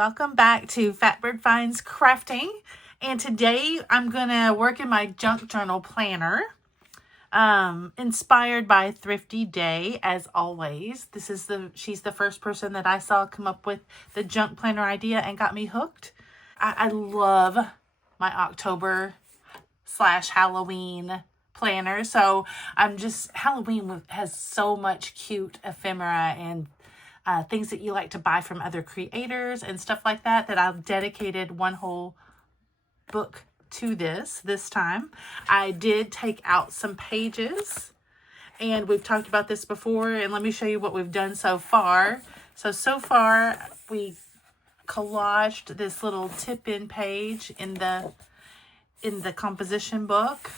welcome back to Fatbird Finds Crafting. And today I'm gonna work in my junk journal planner, inspired by Thrifty Day, as always. She's the first person that I saw come up with the junk planner idea and got me hooked. I love my October / Halloween planner. So Halloween has so much cute ephemera and things that you like to buy from other creators and stuff like that, that I've dedicated one whole book to this time. I did take out some pages, and we've talked about this before, and let me show you what we've done so far. So far we collaged this little tip-in page in the composition book,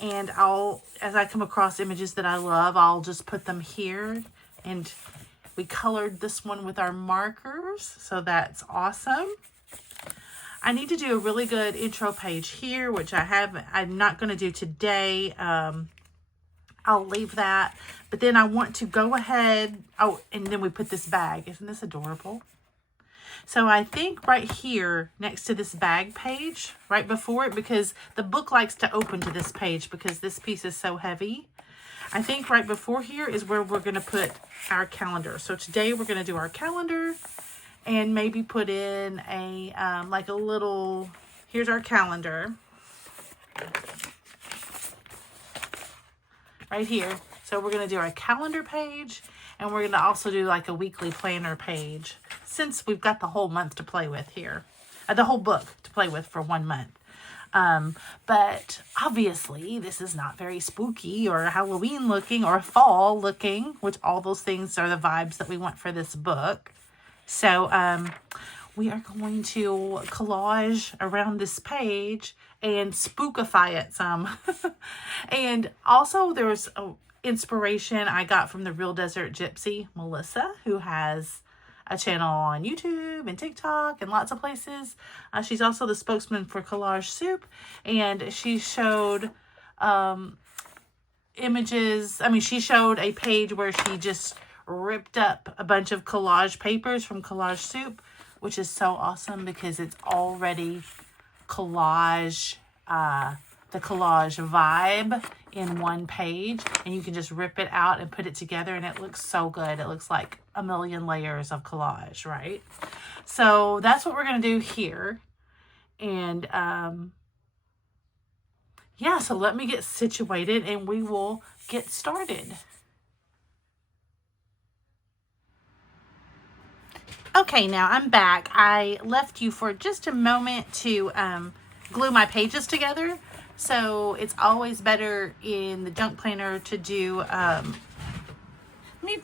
and as I come across images that I love, I'll just put them here. And we colored this one with our markers, so that's awesome. I need to do a really good intro page here, which I'm not going to do today. I'll leave that. But then I want to go ahead. Oh, and then we put this bag. Isn't this adorable? So I think right here next to this bag page, right before it, because the book likes to open to this page because this piece is so heavy. I think right before here is where we're going to put our calendar. So today we're going to do our calendar and maybe put in like a little, here's our calendar right here. So we're going to do our calendar page, and we're going to also do like a weekly planner page, since we've got the whole month to play with here, the whole book to play with for 1 month. But obviously this is not very spooky or Halloween looking or fall looking, which all those things are the vibes that we want for this book. So, we are going to collage around this page and spookify it some. And also there's inspiration I got from the Real Desert Gypsy, Melissa, who has a channel on YouTube and TikTok and lots of places. She's also the spokesman for Collage Soup, and she showed images. I mean, she showed a page where she just ripped up a bunch of collage papers from Collage Soup, which is so awesome because it's already collage, the collage vibe in one page, and you can just rip it out and put it together, and it looks so good. It looks like a million layers of collage, right? So that's what we're going to do here. And yeah, so let me get situated and we will get started. Okay, now I'm back. I left you for just a moment to glue my pages together. So it's always better in the junk planner to do,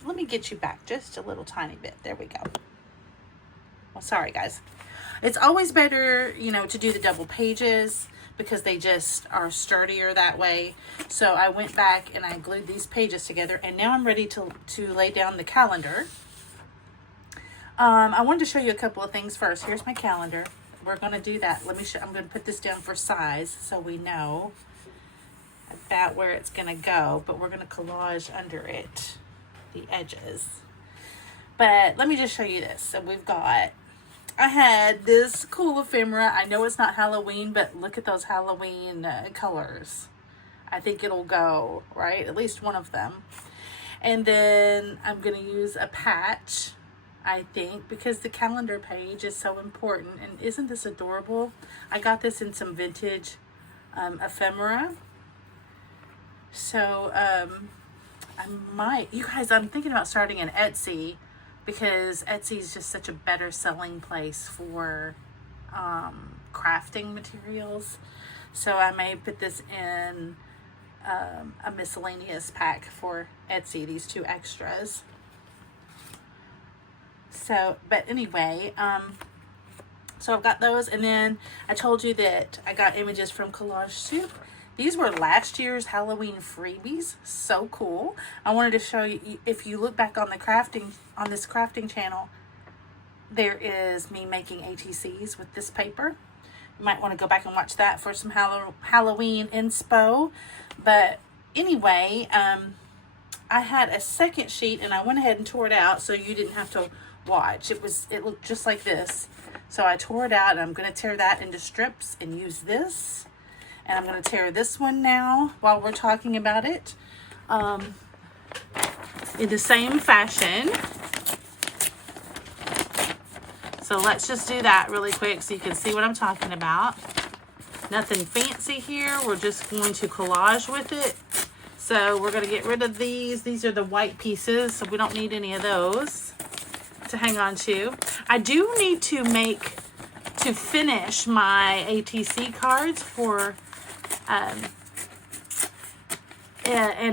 let me get you back just a little tiny bit. There we go. Well, sorry guys. It's always better, to do the double pages because they just are sturdier that way. So I went back and I glued these pages together, and now I'm ready to lay down the calendar. I wanted to show you a couple of things first. Here's my calendar. We're going to do that. I'm going to put this down for size so we know about where it's going to go, but we're going to collage under it, the edges. But let me just show you this. So I had this cool ephemera. I know it's not Halloween, but look at those Halloween colors. I think it'll go, right? At least one of them. And then I'm going to use a patch, I think, because the calendar page is so important. And isn't this adorable? I got this in some vintage ephemera. So I'm thinking about starting an Etsy, because Etsy is just such a better selling place for crafting materials. So I may put this in a miscellaneous pack for Etsy, these 2 extras. So, but anyway, so I've got those, and then I told you that I got images from Collage Soup. These were last year's Halloween freebies. So cool. I wanted to show you, if you look back on this crafting channel, there is me making ATCs with this paper. You might want to go back and watch that for some Halloween inspo. But anyway, I had a second sheet and I went ahead and tore it out so you didn't have to watch. It looked just like this. So I tore it out, and I'm going to tear that into strips and use this. And I'm going to tear this one now while we're talking about it. In the same fashion. So let's just do that really quick so you can see what I'm talking about. Nothing fancy here. We're just going to collage with it. So we're going to get rid of these. These are the white pieces, so we don't need any of those to hang on to. I do need to finish my ATC cards for an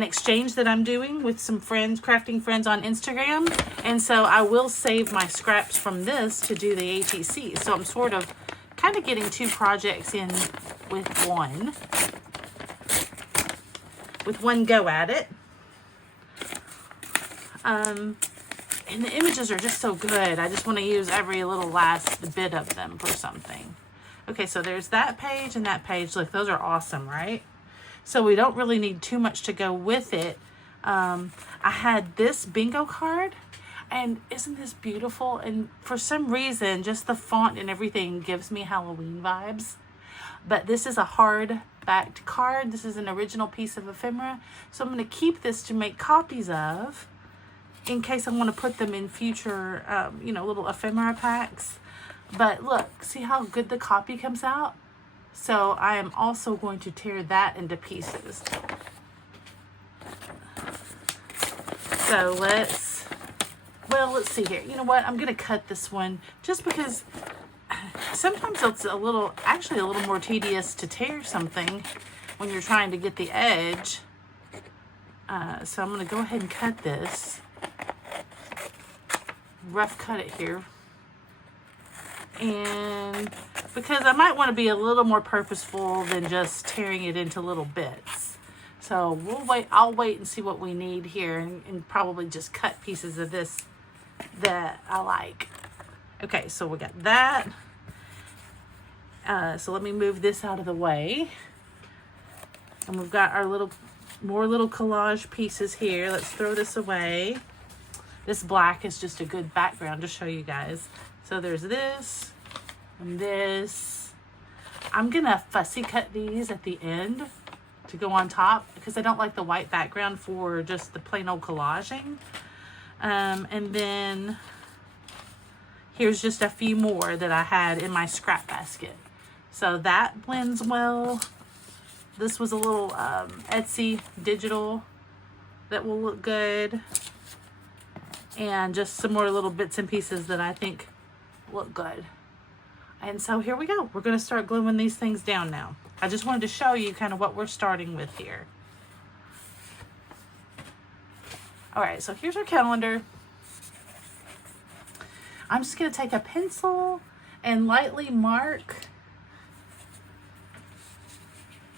exchange that I'm doing with some friends, crafting friends on Instagram. And so I will save my scraps from this to do the ATC. So I'm sort of kind of getting 2 projects in with one go at it. And the images are just so good. I just want to use every little last bit of them for something. Okay, so there's that page and that page. Look, those are awesome, right? So we don't really need too much to go with it. I had this bingo card, and isn't this beautiful? And for some reason, just the font and everything gives me Halloween vibes. But this is a hard-backed card. This is an original piece of ephemera. So I'm going to keep this to make copies of in case I want to put them in future, little ephemera packs. But look, see how good the copy comes out? So I am also going to tear that into pieces. So let's see here. You know what? I'm going to cut this one just because sometimes it's actually a little more tedious to tear something when you're trying to get the edge. So I'm going to go ahead and cut this. Rough cut it here. And because I might want to be a little more purposeful than just tearing it into little bits. So I'll wait and see what we need here and probably just cut pieces of this that I like. Okay, so we got that. So let me move this out of the way. And we've got our more little collage pieces here. Let's throw this away. This black is just a good background to show you guys. So there's this and this. I'm gonna fussy cut these at the end to go on top because I don't like the white background for just the plain old collaging. And then here's just a few more that I had in my scrap basket. So that blends well. This was a little Etsy digital that will look good. And just some more little bits and pieces that I think look good. And so here we go. We're going to start gluing these things down now. I just wanted to show you kind of what we're starting with here. All right, so here's our calendar. I'm just going to take a pencil and lightly mark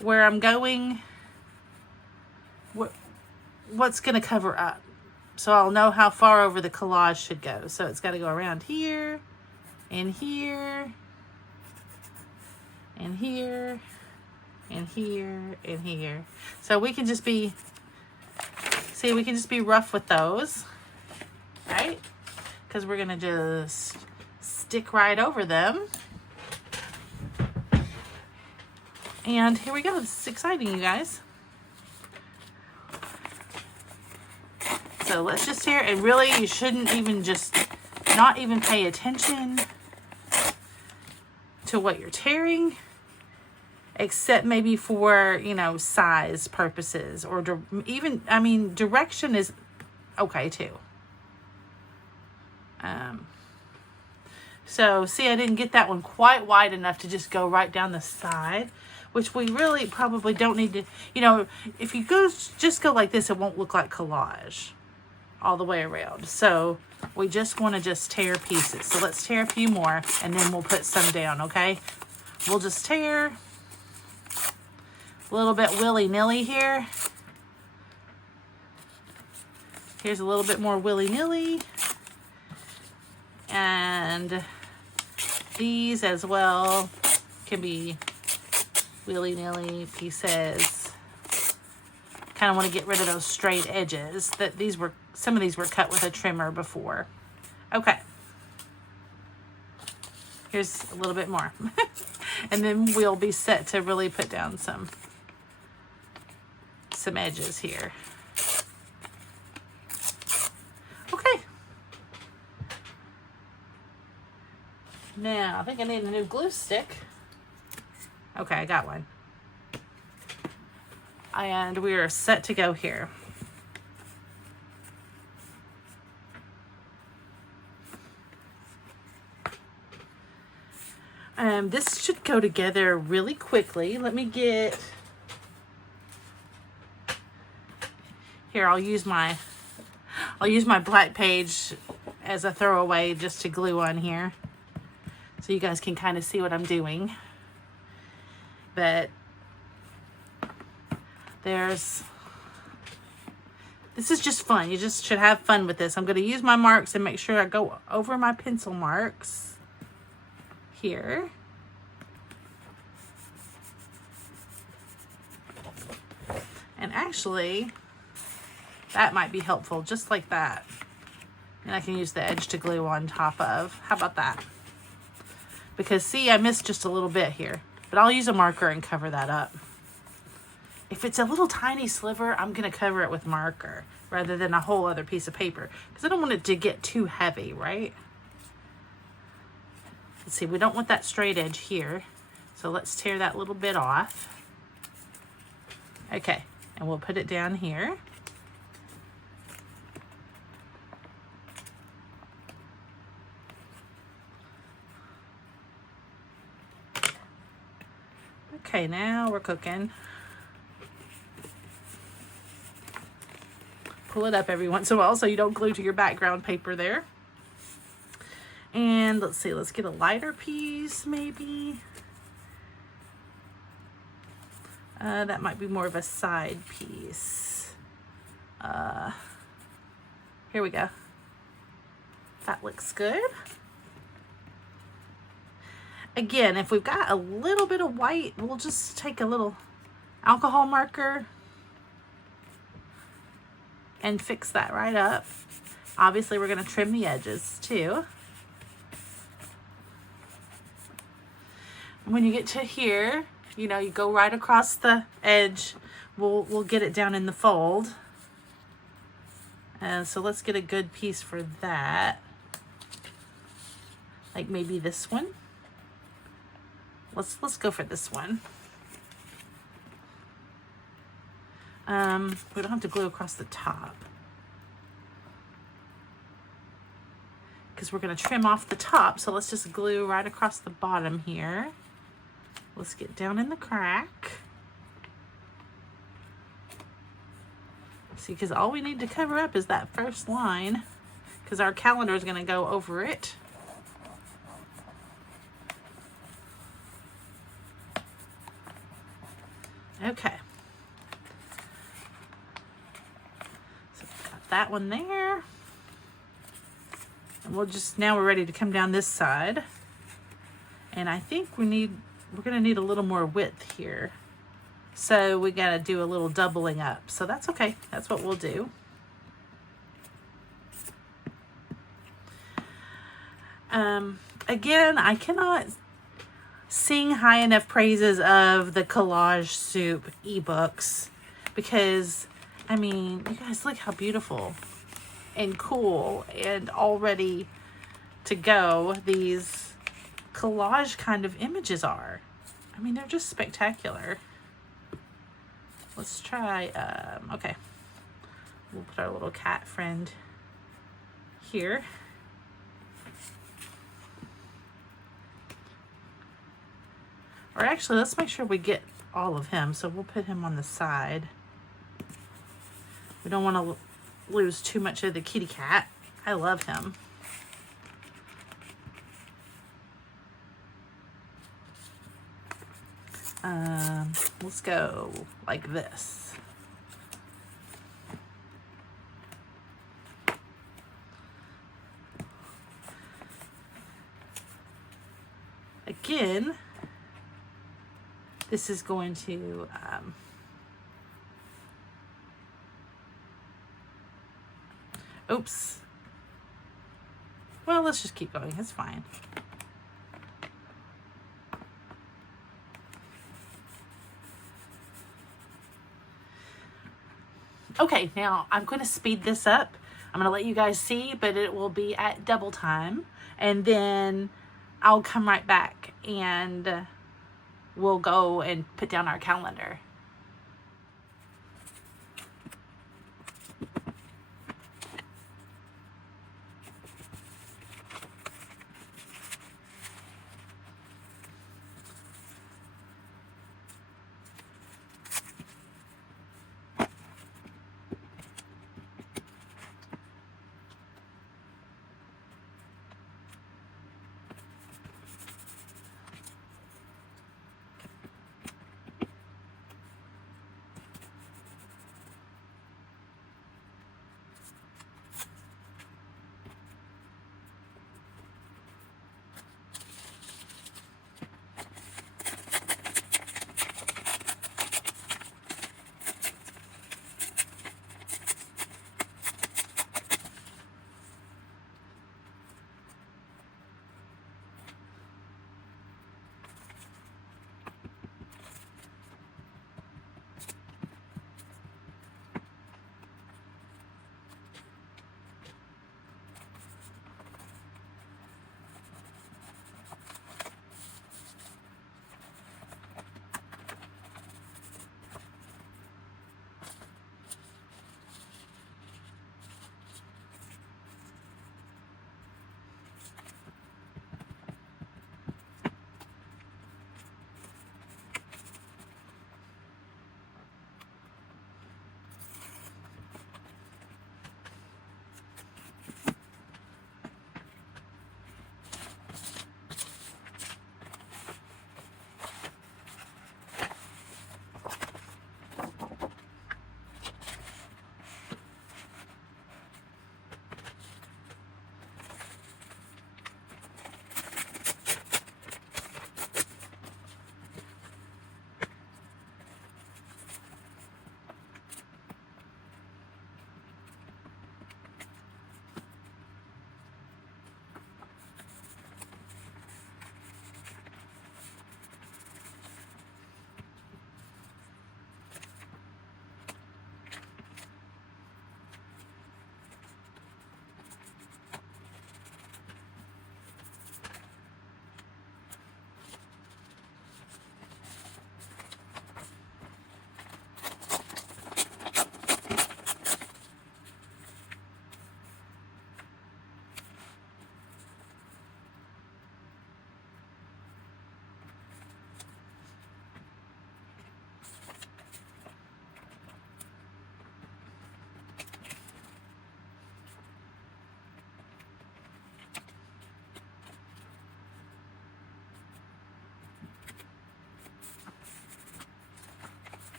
where I'm going, what's going to cover up. So I'll know how far over the collage should go. So it's got to go around here, and here, and here, and here, and here. So we can just be, we can just be rough with those, right? Because we're going to just stick right over them. And here we go. This is exciting, you guys. So let's just tear, and really you shouldn't even not even pay attention to what you're tearing, except maybe for, size purposes, or direction is okay too. So see, I didn't get that one quite wide enough to just go right down the side, which we really probably don't need to, if you just go like this, it won't look like collage all the way around. So we just want to tear pieces. So let's tear a few more and then we'll put some down, okay? We'll just tear a little bit willy-nilly here. Here's a little bit more willy-nilly. And these as well can be willy-nilly pieces. Kind of want to get rid of those straight edges. Some of these were cut with a trimmer before. Okay, Here's a little bit more. And then we'll be set to really put down some edges here. Okay. Now, I think I need a new glue stick. Okay, I got one. And we are set to go here. This should go together really quickly. Let me get, here, I'll use my black page as a throwaway just to glue on here, so you guys can kind of see what I'm doing. But this is just fun. You just should have fun with this. I'm going to use my marks and make sure I go over my pencil marks here. And actually, that might be helpful, just like that. And I can use the edge to glue on top of. How about that? Because see, I missed just a little bit here, but I'll use a marker and cover that up. If it's a little tiny sliver, I'm gonna cover it with marker rather than a whole other piece of paper, because I don't want it to get too heavy, right? Let's see, we don't want that straight edge here, so let's tear that little bit off. Okay, and we'll put it down here. Okay, now we're cooking. Pull it up every once in a while so you don't glue to your background paper there. And let's see, let's get a lighter piece maybe. That might be more of a side piece. Here we go. That looks good. Again, if we've got a little bit of white, we'll just take a little alcohol marker and fix that right up. Obviously, we're going to trim the edges too. When you get to here, you know, you go right across the edge. We'll get it down in the fold. And so let's get a good piece for that. Like maybe this one. Let's go for this one. We don't have to glue across the top, because we're going to trim off the top. So let's just glue right across the bottom here. Let's get down in the crack. See, because all we need to cover up is that first line, because our calendar is going to go over it. Okay. So we've got that one there. And now we're ready to come down this side. And I think we're gonna need a little more width here. So we gotta do a little doubling up. So that's okay, that's what we'll do. Again, I cannot sing high enough praises of the Collage Soup ebooks, because I mean, you guys, look how beautiful and cool and all ready to go these collage kind of images are. I mean, they're just spectacular. Let's try, okay, we'll put our little cat friend here. Or actually, let's make sure we get all of him. So we'll put him on the side. We don't want to lose too much of the kitty cat. I love him. Let's go like this. Again, this is going to oops. Well, let's just keep going. It's fine. Okay, now I'm going to speed this up. I'm going to let you guys see, but it will be at double time. And then I'll come right back and we'll go and put down our calendar.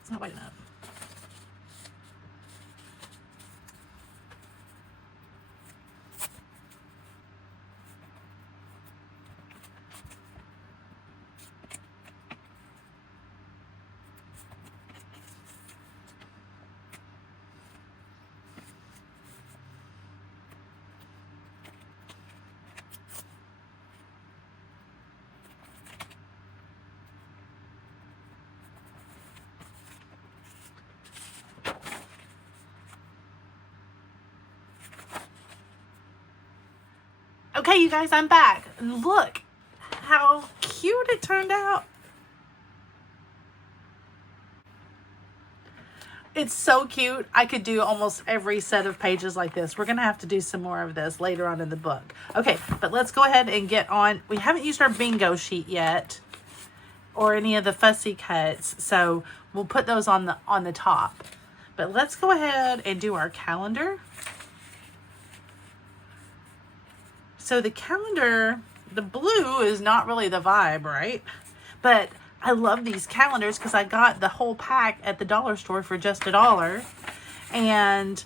It's not white enough. Okay, you guys, I'm back. And look how cute it turned out. It's so cute. I could do almost every set of pages like this. We're going to have to do some more of this later on in the book. Okay, but let's go ahead and get on. We haven't used our bingo sheet yet or any of the fussy cuts, so we'll put those on the top. But let's go ahead and do our calendar. So the calendar, the blue is not really the vibe, right? But I love these calendars because I got the whole pack at the dollar store for just $1. And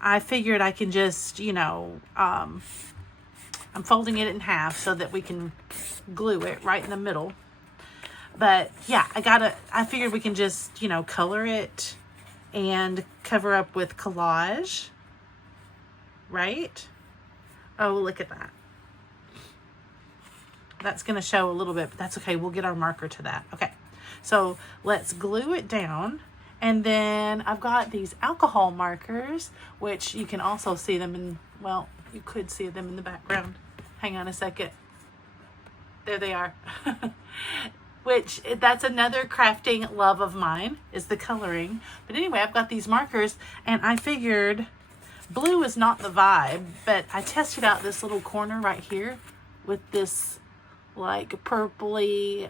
I figured I can just, you know, I'm folding it in half so that we can glue it right in the middle. But yeah, I figured we can just, you know, color it and cover up with collage, right? Oh, look at that. That's going to show a little bit, but that's okay. We'll get our marker to that. Okay. So let's glue it down. And then I've got these alcohol markers, which you can also see them in, well, you could see them in the background. Hang on a second. There they are. Which, that's another crafting love of mine, is the coloring. But anyway, I've got these markers, and I figured blue is not the vibe, but I tested out this little corner right here with this like purpley,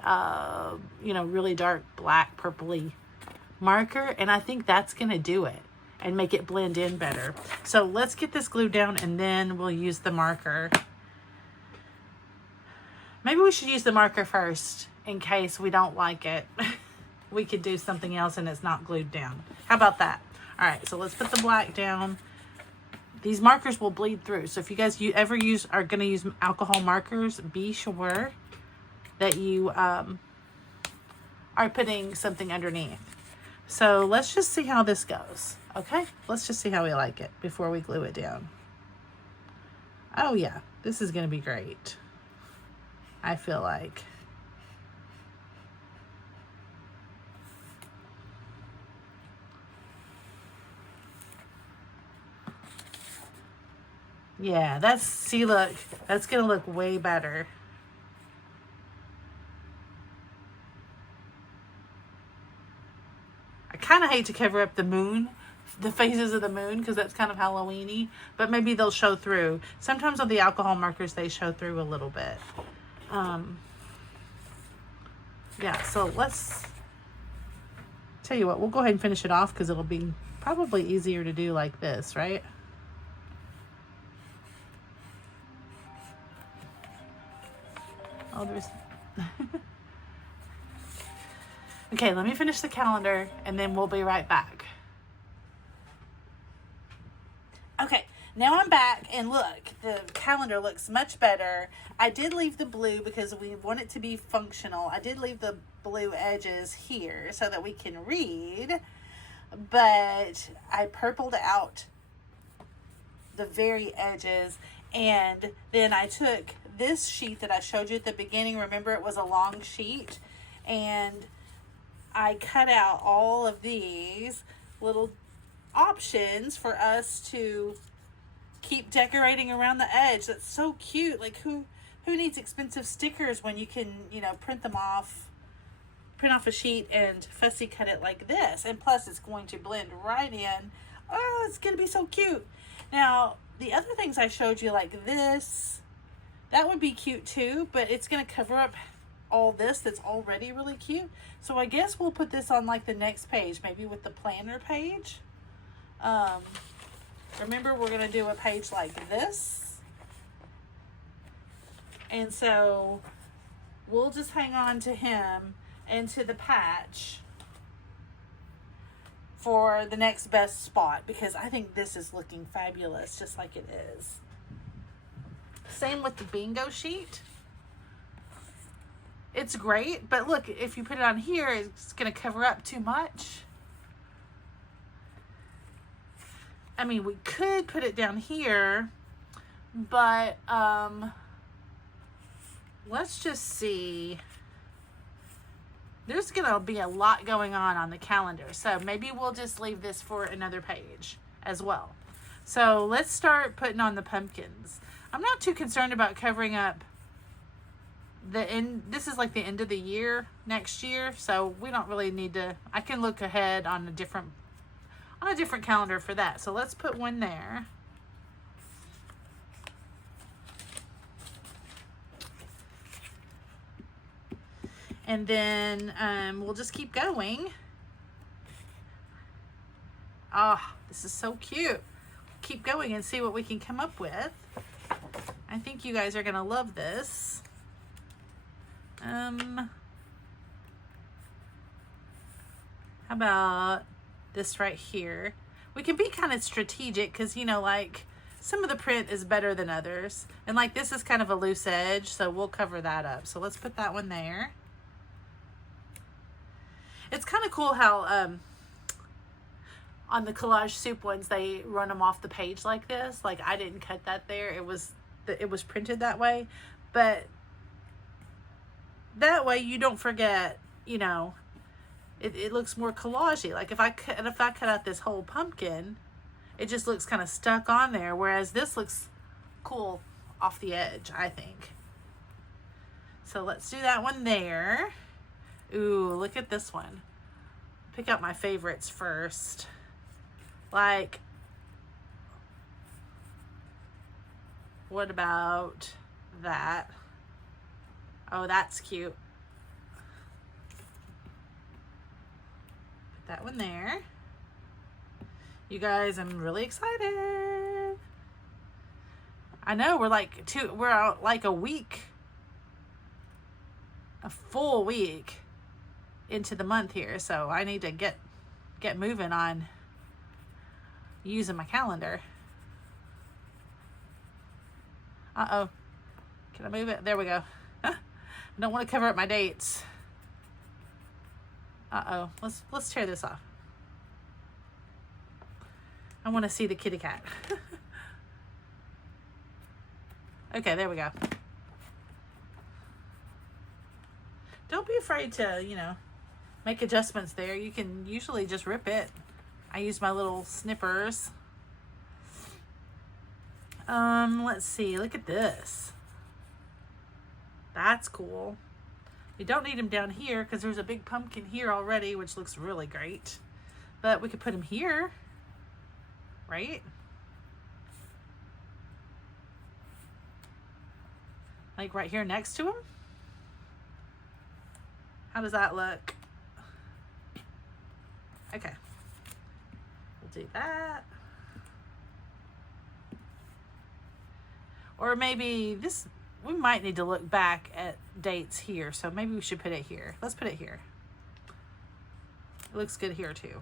you know, really dark black purpley marker, and I think that's gonna do it and make it blend in better. So let's get this glued down and then we'll use the marker. Maybe we should use the marker first in case we don't like it. We could do something else and it's not glued down. How about that? All right, so let's put the black down. These markers will bleed through. So if you guys are going to use alcohol markers, be sure that you are putting something underneath. So let's just see how this goes. Okay, let's just see how we like it before we glue it down. Oh yeah, this is going to be great. I feel like. Yeah, look, that's gonna look way better. I kind of hate to cover up the moon, the phases of the moon, because that's kind of Halloween-y, but maybe they'll show through. Sometimes on the alcohol markers, they show through a little bit. Yeah, so let's, tell you what, we'll go ahead and finish it off because it'll be probably easier to do like this, right? Oh, there's... Okay, let me finish the calendar and then we'll be right back. Okay, now I'm back and look, the calendar looks much better. I did leave the blue because we want it to be functional. I did leave the blue edges here so that we can read, but I purpled out the very edges, and then I took this sheet that I showed you at the beginning. Remember, it was a long sheet, and I cut out all of these little options for us to keep decorating around the edge. That's so cute. Like, who needs expensive stickers when you can, you know, print off a sheet and fussy cut it like this? And plus it's going to blend right in. Oh, it's gonna be so cute. Now, the other things I showed you, like this, that would be cute too, but it's gonna cover up all this that's already really cute. So I guess we'll put this on like the next page, maybe with the planner page. Remember, we're gonna do a page like this. And so we'll just hang on to him and to the patch for the next best spot, because I think this is looking fabulous just like it is. Same with the bingo sheet. It's great, but look, if you put it on here, it's going to cover up too much. I mean, we could put it down here, but let's just see. There's going to be a lot going on the calendar, so maybe we'll just leave this for another page as well. So let's start putting on the pumpkins. I'm not too concerned about covering up the end. This is like the end of the year next year, so we don't really need to. I can look ahead on a different calendar for that. So let's put one there. And then we'll just keep going. Ah, this is so cute. Keep going and see what we can come up with. I think you guys are gonna love this. How about this right here? We can be kind of strategic because, you know, like some of the print is better than others. And like this is kind of a loose edge, so we'll cover that up. So let's put that one there. It's kind of cool how on the collage soup ones, they run them off the page like this. Like I didn't cut that there. It was that it was printed that way, but that way you don't forget, you know, it looks more collagey. Like if I cut out this whole pumpkin, it just looks kind of stuck on there, whereas this looks cool off the edge, I think. So let's do that one there. Ooh, look at this one. Pick out my favorites first. Like, what about that? Oh, that's cute. Put that one there. You guys, I'm really excited. I know we're out like a week, a full week into the month here, so I need to get moving on using my calendar. Uh-oh. Can I move it? There we go. I don't want to cover up my dates. Uh-oh. Let's tear this off. I want to see the kitty cat. Okay, there we go. Don't be afraid to, you know, make adjustments there. You can usually just rip it. I use my little snippers. Let's see. Look at this. That's cool. We don't need him down here because there's a big pumpkin here already, which looks really great. But we could put him here, right? Like right here next to him. How does that look? Okay. We'll do that. Or maybe this, we might need to look back at dates here. So maybe we should put it here. Let's put it here. It looks good here too.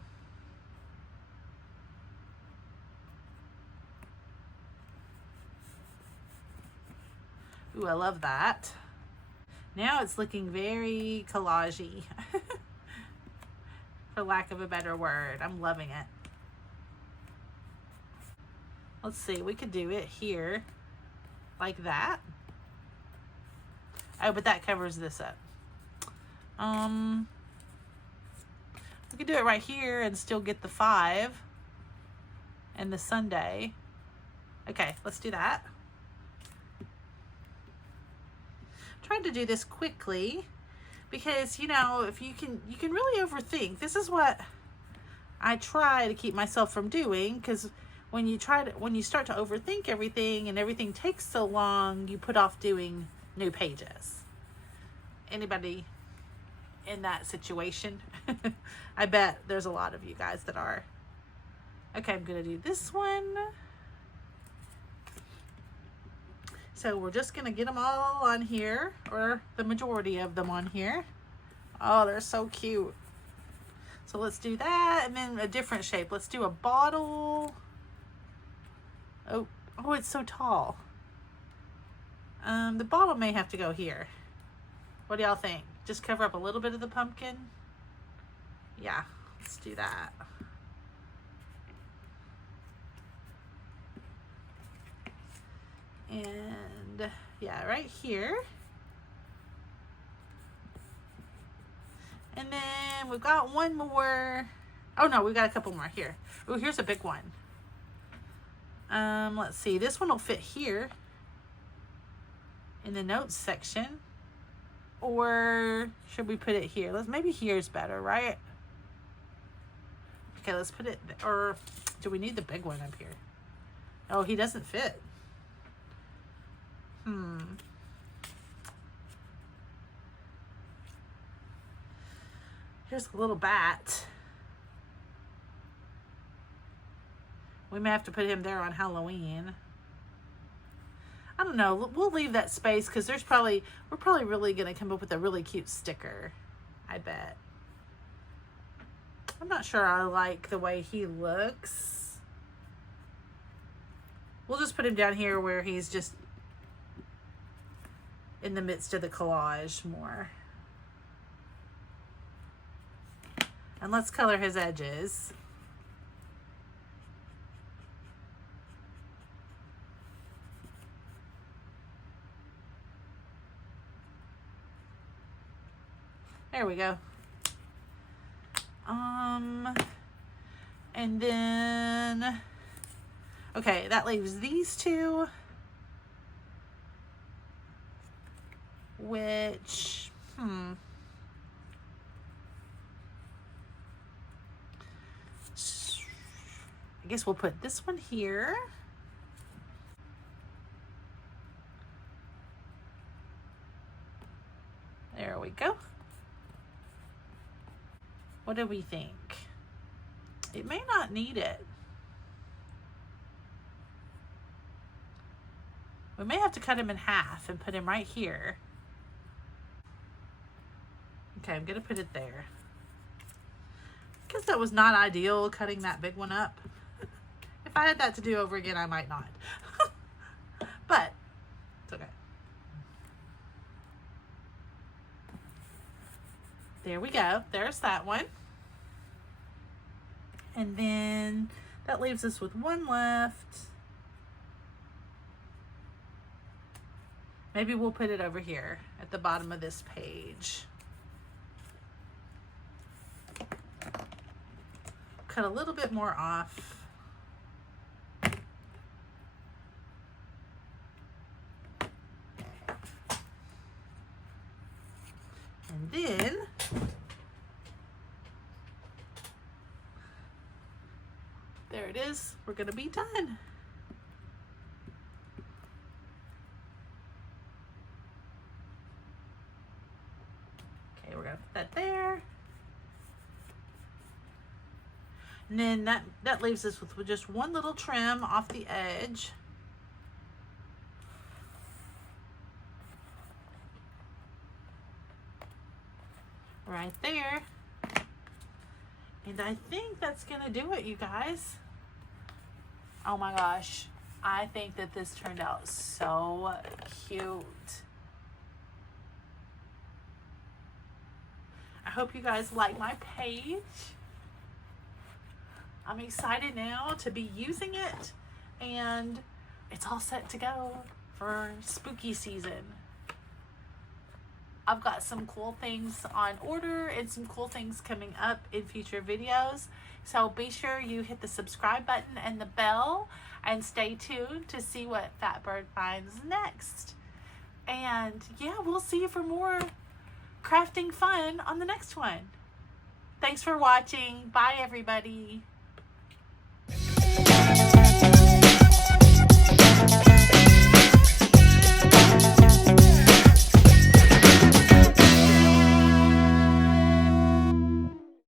Ooh, I love that. Now it's looking very collagey, for lack of a better word. I'm loving it. Let's see, we could do it here like that. Oh, but that covers this up. We could do it right here and still get the 5 and the Sunday. Okay, let's do that. Trying to do this quickly because, you know, if you can really overthink. This is what I try to keep myself from doing, because when you start to overthink everything and everything takes so long, you put off doing new pages. Anybody in that situation? I bet there's a lot of you guys that are. Okay, I'm gonna do this one. So we're just gonna get them all on here, or the majority of them on here. Oh, they're so cute. So let's do that, and then a different shape. Let's do a bottle. Oh, it's so tall. The bottle may have to go here. What do y'all think? Just cover up a little bit of the pumpkin? Yeah, let's do that. And yeah, right here. And then we've got one more. Oh no, we've got a couple more here. Oh, here's a big one. Let's see, this one will fit here in the notes section. Or should we put it here? Maybe here's better, right? Okay, let's put it, or do we need the big one up here? Oh, he doesn't fit. Here's a little bat. We may have to put him there on Halloween. I don't know. We'll leave that space because we're probably really going to come up with a really cute sticker. I bet. I'm not sure I like the way he looks. We'll just put him down here where he's just in the midst of the collage more. And let's color his edges. There we go. And then, okay, that leaves these two, which, I guess we'll put this one here. There we go. What do we think? It may not need it. We may have to cut him in half and put him right here. Okay, I'm gonna put it there. I guess that was not ideal, cutting that big one up. If I had that to do over again, I might not. But it's okay. There we go. There's that one. And then that leaves us with one left. Maybe we'll put it over here at the bottom of this page. Cut a little bit more off. And then there it is. We're gonna be done. Okay, we're gonna put that there. And then that leaves us with just one little trim off the edge. Right there. And I think that's gonna do it, you guys. Oh my gosh. I think that this turned out so cute. I hope you guys like my page. I'm excited now to be using it, and it's all set to go for spooky season. I've got some cool things on order and some cool things coming up in future videos. So be sure you hit the subscribe button and the bell and stay tuned to see what Fatbird finds next. And yeah, we'll see you for more crafting fun on the next one. Thanks for watching. Bye, everybody.